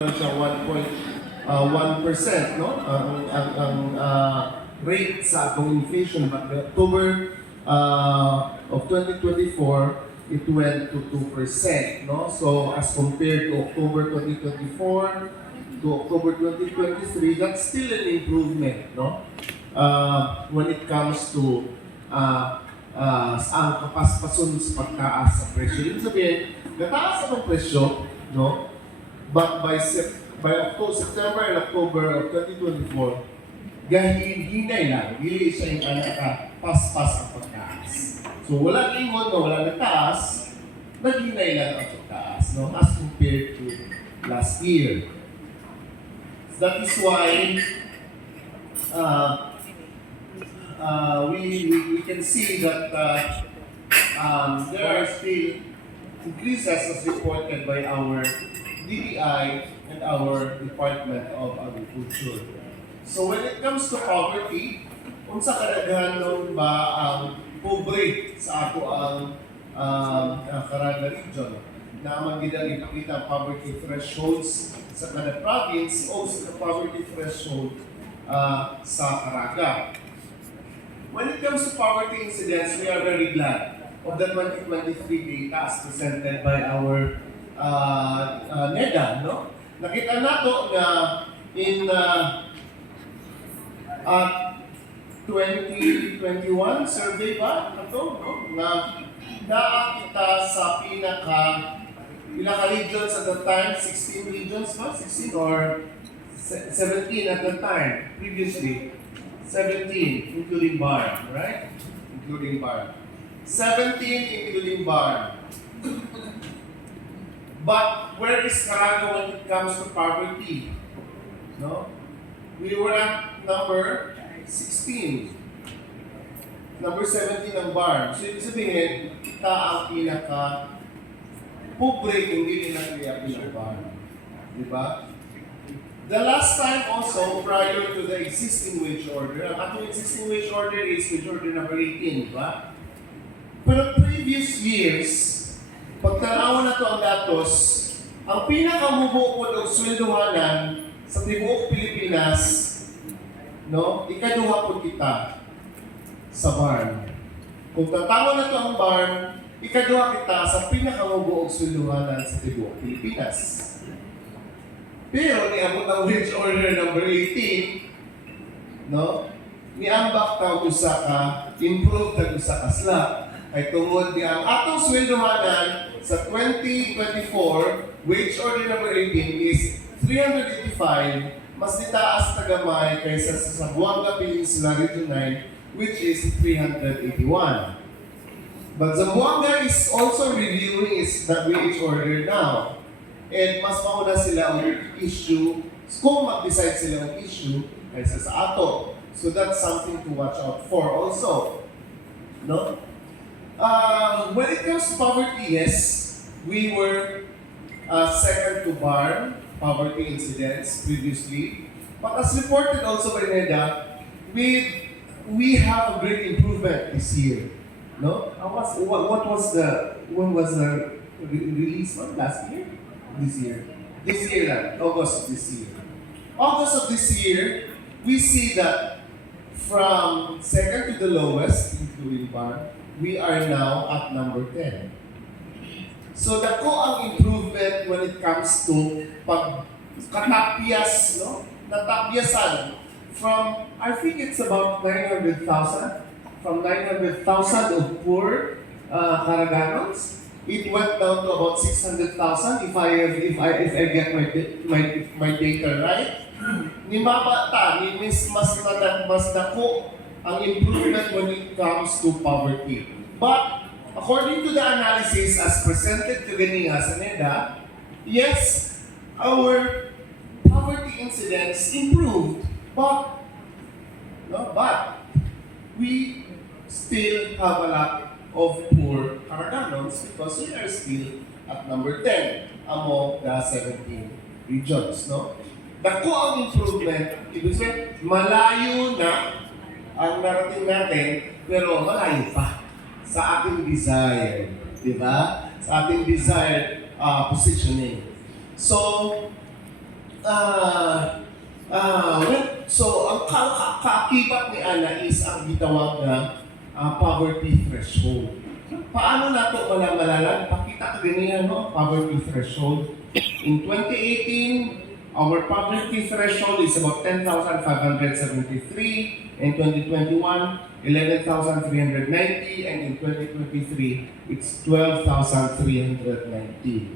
Sa 1.1%, no? Ang rate sa atong inflation, but October of 2024, it went to 2%, no? So as compared to October 2024 to October 2023, that's still an improvement, no? When it comes to ang kapaspason sa pagtaas sa presyo. Ibig sabihin, nataas ang presyo, no? But by September and October of 2024, hinay lang, hindi siya yung paspas ang pagtaas. So walang ingon na wala nagtaas, naghinay lang ang pagtaas, no? As compared to last year. So that is why we can see that there are still increases as reported by our DTI and our Department of Agriculture. So when it comes to poverty, unsa kadaghan nun ba ang pobre sa ato ang Caraga region? Naman gid ang ipakita ang poverty thresholds sa kada province o sa poverty threshold sa Caraga. When it comes to poverty incidence, we are very glad of the 2023 data as presented by our NEDA, no? Nakita nato na in 2021 survey ba ito, no? Na nakita sa pinaka regions at the time, 16 regions ba? 16 or 17 at the time, previously. 17, including Barn, right? Including Barn. 17, including Barn. But where is Caraga when it comes to poverty? No? We were at number 16. Number 17 ang Barn. So, ibig sabihin, kita ang pinaka-pobre kung hindi na kaya Barn. Diba? The last time also, prior to the existing wage order, ang atong existing wage order is wage order number 18, diba? Pero previous years, pagtanaw na to ang datos, ang pinakamubo po ng sweldohanan sa tibuok Pilipinas, no, ikaduha po kita sa Barn. Kung tatawa na to ang Barn, ikaduha kita sa pinakamubo ng sweldohanan sa tibuok Pilipinas. Pero niabot ang wage order number 18, no, niambak ta usa ka, improve ta usa ka slab. Ay tungod di ang atong sweldohanan sa 2024, wage order number 18 is 385, mas nitaas tagamay kaysa sa Zamboanga Peninsula Region 9, which is 381. But Zamboanga is also reviewing its wage order now. And mas mauna sila ang issue, kung mag-decide sila ang issue kaysa sa ato. So that's something to watch out for also. No? When it comes to poverty, yes, we were second to Barn, poverty incidents previously. But as reported also by NEDA, we have a great improvement this year. No? When was the release one? Last year? This year. This year lang, August of this year. August of this year, we see that from second to the lowest, including Barn, we are now at number 10. So dako ang improvement when it comes to pagkatapyas, no? Natapyasan from, I think it's about 900,000, from 900,000 of poor Caraganons, it went down to about 600,000 if I get my data right. Nimaba ta, mas dako ang improvement when it comes to poverty. But according to the analysis as presented to Ganiha sa NEDA, yes, our poverty incidence improved, but we still have a lot of poor Caraganons because we are still at number 10 among the 17 regions. No? Dako ang improvement, ibig sabihin, malayo na ang narating natin, pero malayo pa sa ating desire. Di ba? Sa ating desired positioning. So, so ang kaakibat ni Ana is ang gitawag na poverty threshold. Paano nato malalaman? Pakita ka ganyan, no? Poverty threshold. In 2018, our poverty threshold is about 10,573. In 2021, 11,390. And in 2023, it's 12,390.